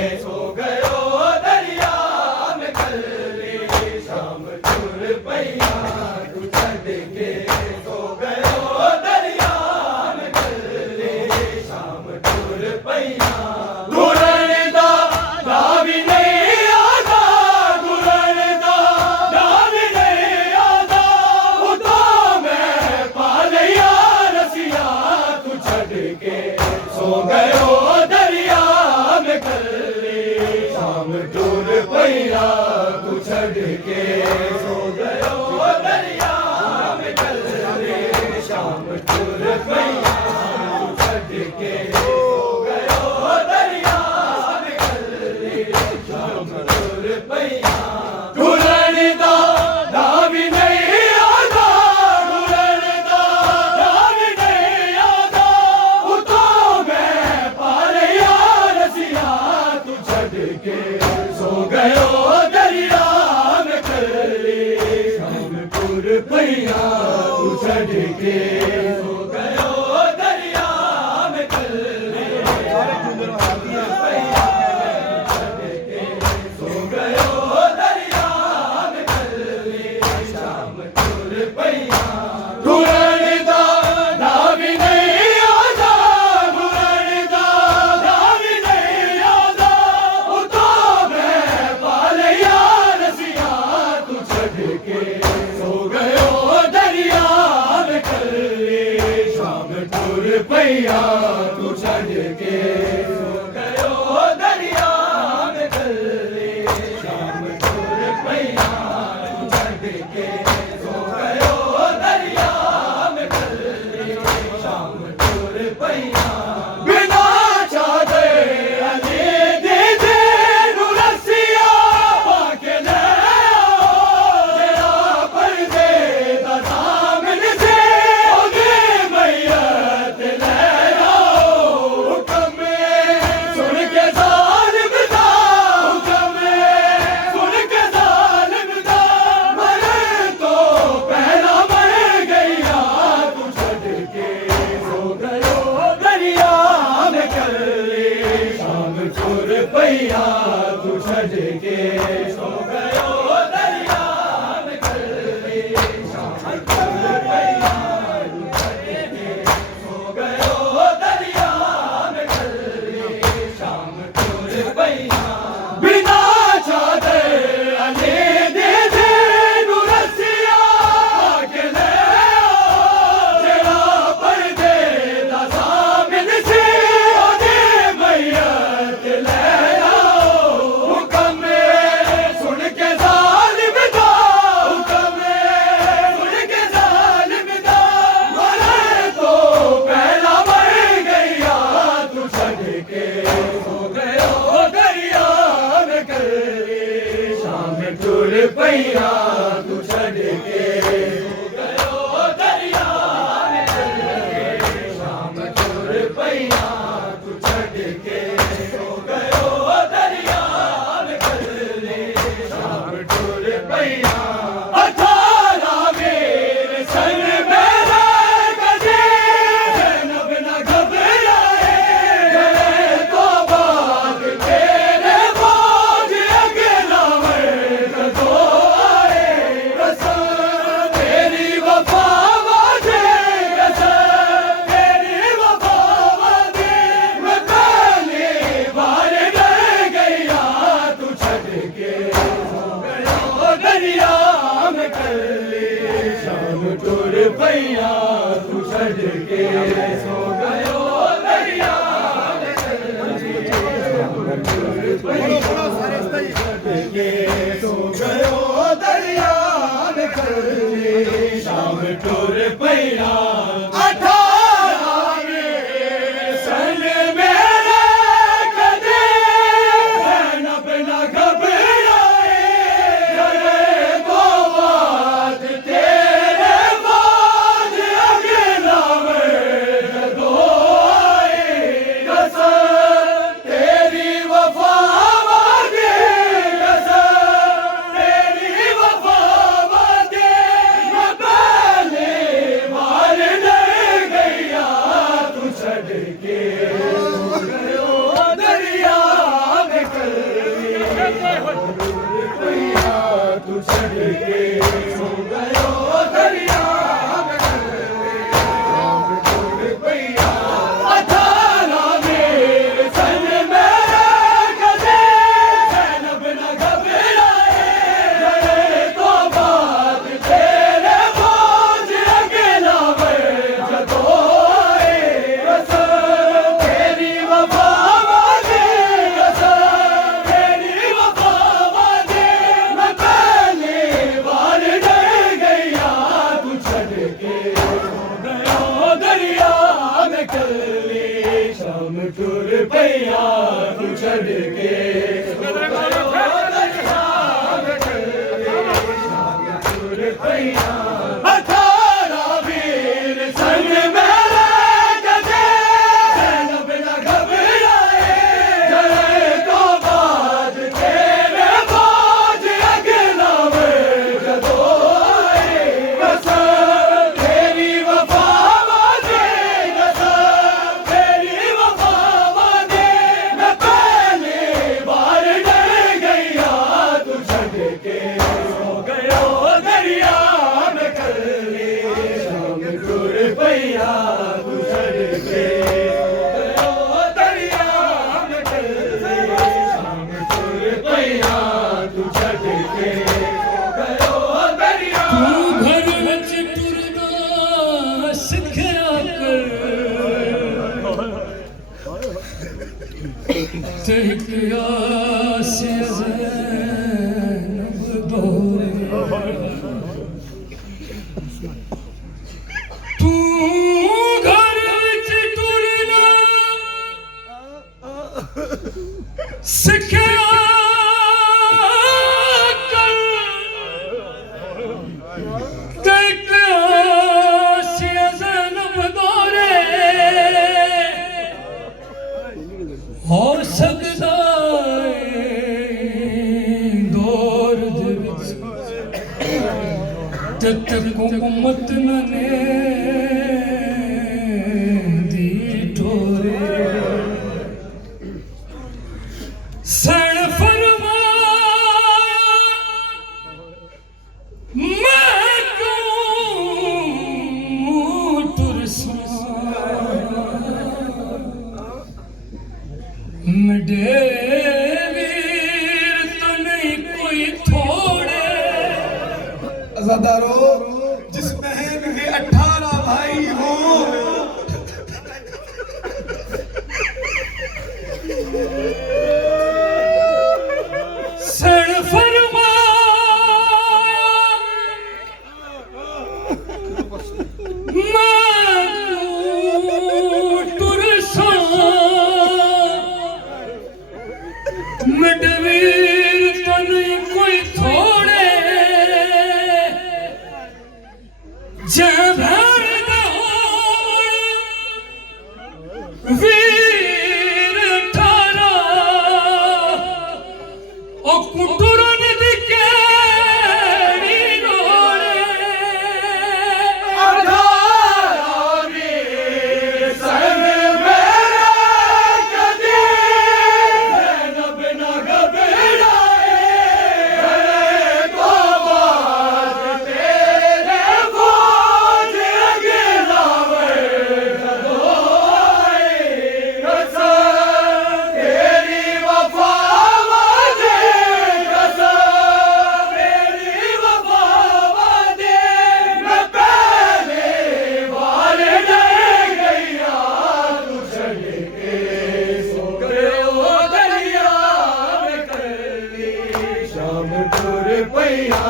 सो गयो दरिया में कल शाम तुर पैया तू छड़ के सो गयो दरिया में कल शाम तुर पैया गुरण दा भी नहीं आता गुरण दा भी नहीं आता उतो मैं पालिया रसिया तू छड़ के सो गयो दरिया में कल शाम तुर पैया तू छड़ के सो गयो दरिया में कल शाम तुर पैया तू छड़ के सो गयो दरिया में कल शाम तुर पैया गुरण दा भी नहीं आता गुरण दा भी नहीं आता उतो मैं पालिया रसिया तू छड़ के सो गयो दरिया में कल शाम तुर पैया तू छड़ के सो गयो दरिया में कल सो गयो दरिया में कल शाम तुर पैया गुरण दा भी नहीं आता गुरण दा भी नहीं आता उतो मैं पालिया रसिया तू छड़ के सो गयो दरिया में कल शाम तुर पैया तू छड़ के सो गयो दरिया में कल शाम तुर पैया तू छड़ के सो गयो दरिया में कल शाम तुर पैया बिना चादर अली दे दे नु रसिया पाके ले आओ तेरा पर्दे दा दामन से ओगे मैयत ले आओ हुक्म सुन के जालिम दा हुक्म सुन के जालिम दा मरे तो पहला मर गया तू छड़ के सो गयो दरिया में कल शाम तुर पैया तू छड़ के सो गयो दरिया में कल शाम तुर पैया तू छड़ के सो गयो दरिया में कल शाम तुर पैया बिना चादर अले दे दे नु रसिया पाके ले आओ तेरा पर्दे दा सामन से ओदे मैयत ले आओ हुक्म सुन के जालिम दा हुक्म सुन के जालिम दा मरे तो पहला मर गया तू छड़ के सो गयो दरिया में कल शाम तुर पैया तू छड़ के सो गयो दरिया में कल शाम तुर पैया तू छड़ के सो गयो दरिया में कल शाम तुर पैया अठारा मेरे सन मेरा कजे जैनब न घबराए करे तो बात तेरे बोझ अकेला मर दो आए कसम तेरी वफा वादे कसम तेरी वफा वादे मैं पहली बार डर गया तू छड़ के सो गयो दरिया में कल शाम तुर पैया तू छड़ के सो गयो दरिया में कल शाम तुर पैया छड़ के सो गयो दरिया में कल शाम तुर पैया अठारह सन मेरे कदे जैनब न घबराए करे तो बात तेरे बाद अकेला मर ਛੱਡ ਕੇ ਸੋ ਗਇਓ ਦਰਿਆ ਮੈਂ ਸ਼ਾਮ ਟੁਰ ਪਈਆ ਅਠਾਰਾ ਵੀਰ ਸਨ ਮੇਰੇ ਕਦੇ ਜ਼ੈਨਬ ਨਾ ਘਬਰਾਏ ਜੜੇ ਤੋਂ ਬਾਅਦ ਤੇਰੇ ਬੋਝ ਅੱਗੇ ਨਾ ਵੇ ਜਦੋਂ ਆਏ ਕਸਮ ਤੇਰੀ ਵਫਾਵਾਂ ਦੀ ਕਸਮ ਤੇਰੀ ਵਫਾਵਾਂ ਦੀ ਮੈਂ ਪਹਿਲੀ ਵਾਰ ਡਰ ਗਈਆ ਤੂੰ ਛੱਡ ਕੇ ਗਇਓ ਦਰਿਆ ਮੈਂ ਕੱਲੀ ਸ਼ਾਮ ਟੁਰ ਪਈਆ ਤੂੰ ਛੱਡ ਕੇ ਅਠਾਰਾ ਵੀਰ ਸੰਗ ਮੇਰੇ ਕਦੇ ਜ਼ੈਨਬ ਨਾ ਘਬਰਾਏ ਜੜੇ ਤੋਂ ਬਾਅਦ ਤੇਰੇ ਬੋਝ ਅੱਗੇ ਨਾ ਵੇ ਜਦੋਂ ਆਏ ਕਸਮ ਤੇਰੀ ਵਫਾਵਾਂ ਦੀ ਕਸਮ ਤੇਰੀ ਵਫਾਵਾਂ ਦੀ ਮੈਂ ਪਹਿਲੀ ਵਾਰ ਡਰ ਗਈਆ ਤੂੰ ਛੱਡ ਕੇ ਸੋ ਗਇਓ ਦਰਿਆ ਮੈਂ ਕੱਲੀ ਸ਼ਾਮ ਟੁਰ ਪਈਆ ਤੂੰ ਛੱਡ ਕੇ ਸੋ ਗਇਓ ਦਰਿਆ ਮੈਂ ਕੱਲੀ ਸ਼ਾਮ ਟੁਰ ਪਈਆ ਤੂੰ ਛੱਡ ਕੇ ਸੋ ਗਇਓ ਦਰਿਆ ਤੂੰ ਘਰ ਵਿੱਚ ਟੁਰਦਾ ਸਿੱਖਿਆ ਕਰ ਤੇ ਇੱਕ ਆਸੇ ਜ਼ੈਨਬ ਦੋਰੇ ਤੂੰ ਘਰ ਵਿੱਚ ਟੁਰਦਾ ਸਿੱਖਿਆ ਕਰ ਹੋ ਸਕਦਾ ਏ ਦੌਰ ਦੇ ਵਿੱਚ ਜਦ ਤੱਕ ਹੁਕਮਤ ਨਾ ਨੇ ਦੀ ਠੋਰੇ ਸਣ ਫਰਮਾਇਆ ਮੈਂ ਕਿਉਂ ਤੁਰਸਾਂ ਮਡੇ ਵੀਰ ਤਾਂ ਨਹੀਂ ਕੋਈ ਥੋੜੇ अज़ादारो जिस बहन के 18 भाई हो सण फरमाया मैं क्यों तुरसां मडवीर तो नहीं कोई थोड़े जभर वीर ठारा ओ कुटुरन दी केड़ी लोड़े ਅਠਾਰਾ ਵੀਰ ਸੰਗ ਮੇਰੇ ਕਦੇ ਜ਼ੈਨਬ ਨਾ ਘਬਰਾਏ ਜੜੇ ਤੋਂ ਬਾਅਦ ਤੇਰੇ ਬੋਝ ਅੱਗੇ ਨਾ ਵੇ ਜਦੋਂ ਆਏ ਕਸਮ ਤੇਰੀ ਵਫਾਵਾਂ ਦੀ ਕਸਮ ਤੇਰੀ ਵਫਾਵਾਂ ਦੀ ਮੈਂ ਪਹਿਲੀ ਵਾਰ ਡਰ ਗਈਆ ਤੂੰ ਛੱਡ ਕੇ ਸੋ ਗਇਓ ਦਰਿਆ ਮੈਂ ਕੱਲੀ ਸ਼ਾਮ ਟੁਰ ਪਈਆ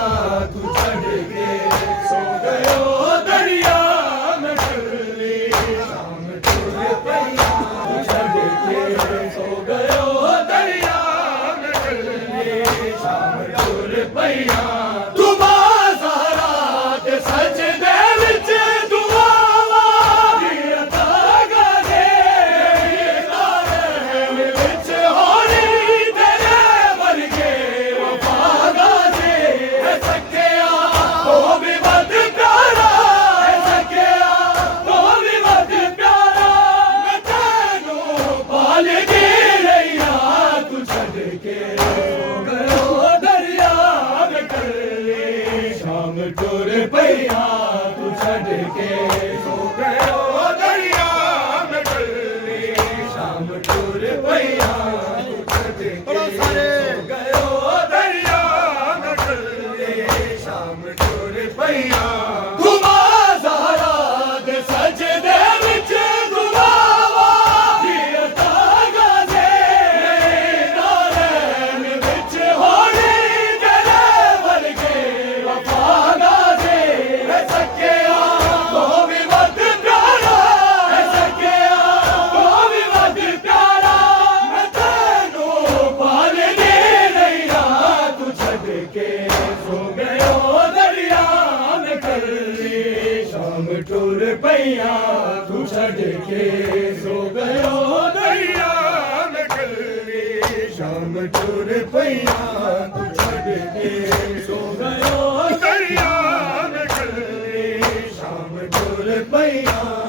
ਤੂੰ ਛੱਡ ਕੇ ਸੋ ਗਇਓ ਦਰਿਆ ਮੈਂ ਕੱਲੀ ਸ਼ਾਮ ਟੁਰ ਪਈਆ ਤੂੰ ਛੱਡ ਕੇ ਸੋ ਗਇਓ ਦਰਿਆ ਮੈਂ ਕੱਲੀ ਸ਼ਾਮ ਟੁਰ ਪਈਆ ਤੂੰ ਬਾਜ਼ਾਰਾਂ ਤੇ ਸਜਦੇ ਵਿੱਚ ਦੁਆਵਾਂ ਦੀਆਂ ਤਾਗਾ ਦੇ ਵਿੱਚ ਹੋਣੀ ਤੇਰੇ ਵਰਗੇ ਵਫਾਗਾ ਦੇ ਸਕਿਆ ਉਹ ਵੀ ਵੱਧ ਪਿਆਰਾ ਸਕਿਆ ਉਹ ਵੀ ਵੱਧ ਪਿਆਰਾ ਮੈਂ ਤੈਨੂੰ ਪਾਲ ਕੇ ਰਹੀਆਂ ਤੂੰ ਛੱਡ ਕੇ ਸੋ ਗਇਓ ਦਰਿਆ ਮੈਂ ਕੱਲੀ ਪਈਆਂ ਤੂੰ ਛੱਡ ਕੇ ਸੋ ਗਇਓ ਦਰਿਆ ਮੈਂ ਕੱਲੀ ਸ਼ਾਮ ਟੁਰ ਪਈਆਂ ਤੂੰ ਛੱਡ ਕੇ ਸੋ ਗਇਓ ਦਰਿਆ ਮੈਂ ਕੱਲੀ ਸ਼ਾਮ ਟੁਰ ਪਈਆਂ ਘੁਮਾ ਜ਼ਹਰਾ ਦੇ ਸਜਦੇ ਵਿੱਚ ਘੁਮਾਵਾ ਜੀਤਾ ਗਾਜ਼ੇ ਨਾਲਨ ਵਿੱਚ ਹੋਣੀ ਤੇਰੇ ਵਰਗੇ ਵਫਾ ਗਾਜ਼ੇ ਹੈ ਸਕਿਆ ਉਹ ਵੀ ਵੱਧ ਪਿਆਰਾ ਹੈ ਸਕਿਆ ਉਹ ਵੀ ਵੱਧ ਪਿਆਰਾ ਮੈਂ ਤੈਨੂੰ ਪਾਲਦੀ ਰਹੀਆਂ ਤੂੰ ਛੱਡ ਕੇ ਸੋ ਗਇਓ ਦਰਿਆ ਮੈਂ ਕੱਲੀ ਸ਼ਾਮ ਟੁਰ ਪਈਆਂ ਤੂੰ ਛੱਡ ਕੇ ਸੋ ਗਇਓ ਦਰਿਆ ਮੈਂ ਕੱਲੀ ਸ਼ਾਮ ਟੁਰ ਪਈਆਂ ਤੂੰ ਛੱਡ ਕੇ ਸੋ ਗਇਓ ਦਰਿਆ ਮੈਂ ਕੱਲੀ ਸ਼ਾਮ ਟੁਰ ਪਈਆਂ